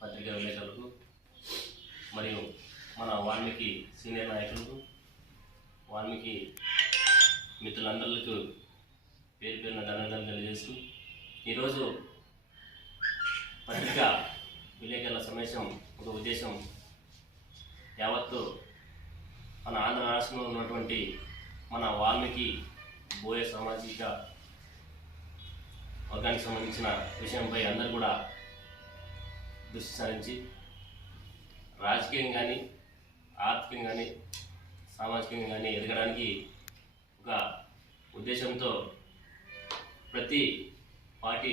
పత్రికా విలేకరులకు మరియు మన వాల్మీకి సీనియర్ నాయకులకు వాల్మీకి మిత్రులందరికీ పేరు పేరున ధన్యవాదాలు తెలియజేస్తూ ఈరోజు పత్రికా విలేకరుల సమావేశం ఒక ఉద్దేశం యావత్తు మన ఆంధ్ర రాష్ట్రంలో ఉన్నటువంటి మన వాల్మీకి బోయ సామాజిక వర్గానికి సంబంధించిన విషయంపై అందరూ కూడా దృష్టి సారించి రాజకీయంగా కానీ ఆర్థికంగా కానీ సామాజికంగా కానీ ఎదగడానికి ఒక ఉద్దేశంతో ప్రతి పార్టీ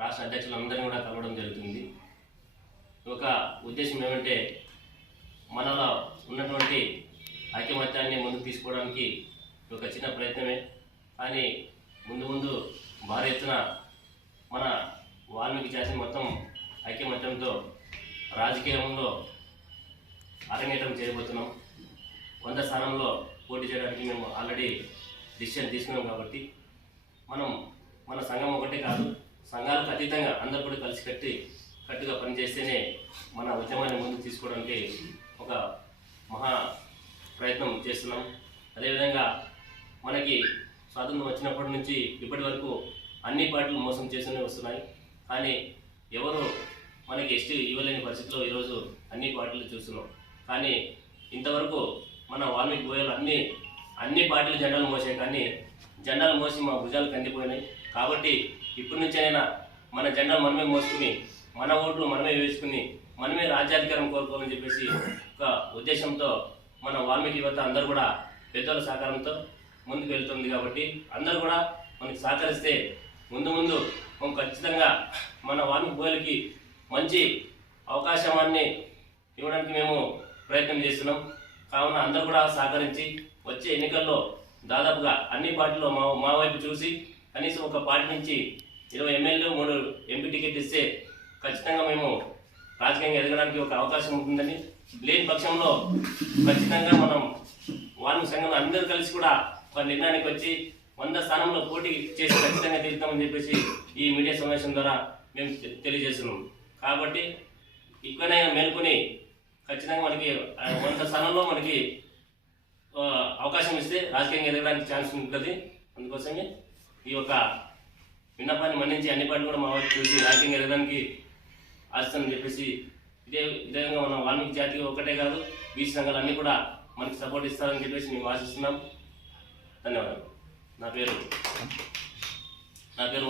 రాష్ట్ర అధ్యక్షులందరినీ కూడా కలవడం జరుగుతుంది. ఒక ఉద్దేశం ఏమంటే మనలో ఉన్నటువంటి ఐకమత్యాన్ని ముందుకు తీసుకోవడానికి ఒక చిన్న ప్రయత్నమే, కానీ ముందు భారీ ఎత్తున మన వాల్మీకి జాతిని మొత్తం ఐకమత్యంతో రాజకీయంలో అరంగేట్రం చేయబోతున్నాం. 100 స్థానంలో పోటీ చేయడానికి మేము ఆల్రెడీ డిసిషన్ తీసుకున్నాం. కాబట్టి మన సంఘం ఒకటే కాదు, సంఘాలకు అతీతంగా అందరూ కూడా కట్టుగా పనిచేస్తేనే మన ఉద్యమాన్ని ముందుకు తీసుకోవడానికి ఒక మహా ప్రయత్నం చేస్తున్నాం. అదేవిధంగా మనకి స్వాతంత్రం వచ్చినప్పటి నుంచి ఇప్పటి వరకు అన్ని పార్టీలు మోసం చేస్తూనే వస్తున్నాయి. కానీ ఎవరు మనకి ఎస్టీ ఇవ్వలేని పరిస్థితిలో ఈరోజు అన్ని పార్టీలు చూస్తున్నాం. కానీ ఇంతవరకు మన వాల్మీకి బోయలు అన్ని పార్టీలు జెండాలు మోసాయి, కానీ జెండాలు మోసి మా భుజాలు కందిపోయినాయి. కాబట్టి ఇప్పటి నుంచైనా మన జెండాలు మనమే మోసుకుని, మన ఓట్లు మనమే వేసుకుని, మనమే రాజ్యాధికారం కోరుకోవాలని చెప్పేసి ఒక ఉద్దేశంతో మన వాల్మీకి యువత అందరూ కూడా పెద్దల సహకారంతో ముందుకు వెళ్తుంది. కాబట్టి అందరూ కూడా మనకి సహకరిస్తే ముందు మనం ఖచ్చితంగా మన వాల్మీకి బోయలకి మంచి అవకాశాన్ని ఇవ్వడానికి మేము ప్రయత్నం చేస్తున్నాం. కావున అందరూ కూడా సహకరించి వచ్చే ఎన్నికల్లో దాదాపుగా అన్ని పార్టీలు మా వైపు చూసి కనీసం ఒక పార్టీ నుంచి 20 ఎమ్మెల్యేలు 3 ఎంపీ టికెట్ ఇస్తే ఖచ్చితంగా మేము రాజకీయంగా ఎదగడానికి ఒక అవకాశం ఉంటుందని, లేని పక్షంలో ఖచ్చితంగా మనం వాల్మీకి సంఘంలో అందరూ కలిసి కూడా ఒక నిర్ణయానికి వచ్చి 100 స్థానంలో పోటీ చేసి ఖచ్చితంగా తీరుతామని చెప్పేసి ఈ మీడియా సమావేశం ద్వారా మేము తెలియజేస్తున్నాం. కాబట్టి ఇక్కడైనా మేల్కొని ఖచ్చితంగా మనకి 100 స్థానంలో మనకి అవకాశం ఇస్తే రాజకీయంగా ఎదగడానికి ఛాన్స్ ఉంటుంది. అందుకోసమే ఈ యొక్క విన్నపాన్ని మన్నించి అన్ని పార్టీలు కూడా మా వైపు చూసి రాజకీయంగా ఎదగడానికి ఆశిస్తామని చెప్పేసి ఇదే విధంగా మన వాల్మీకి జాతి ఒకటే కాదు, బీసీ సంఘాలు అన్నీ కూడా మనకి సపోర్ట్ ఇస్తారని చెప్పేసి మేము ఆశిస్తున్నాం. ధన్యవాదాలు. నా పేరు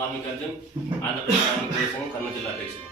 వాల్మీకి అర్జున్, ఆంధ్రప్రదేశ్ వాల్మీకి సంఘం కర్నూలు జిల్లా అధ్యక్షుడు.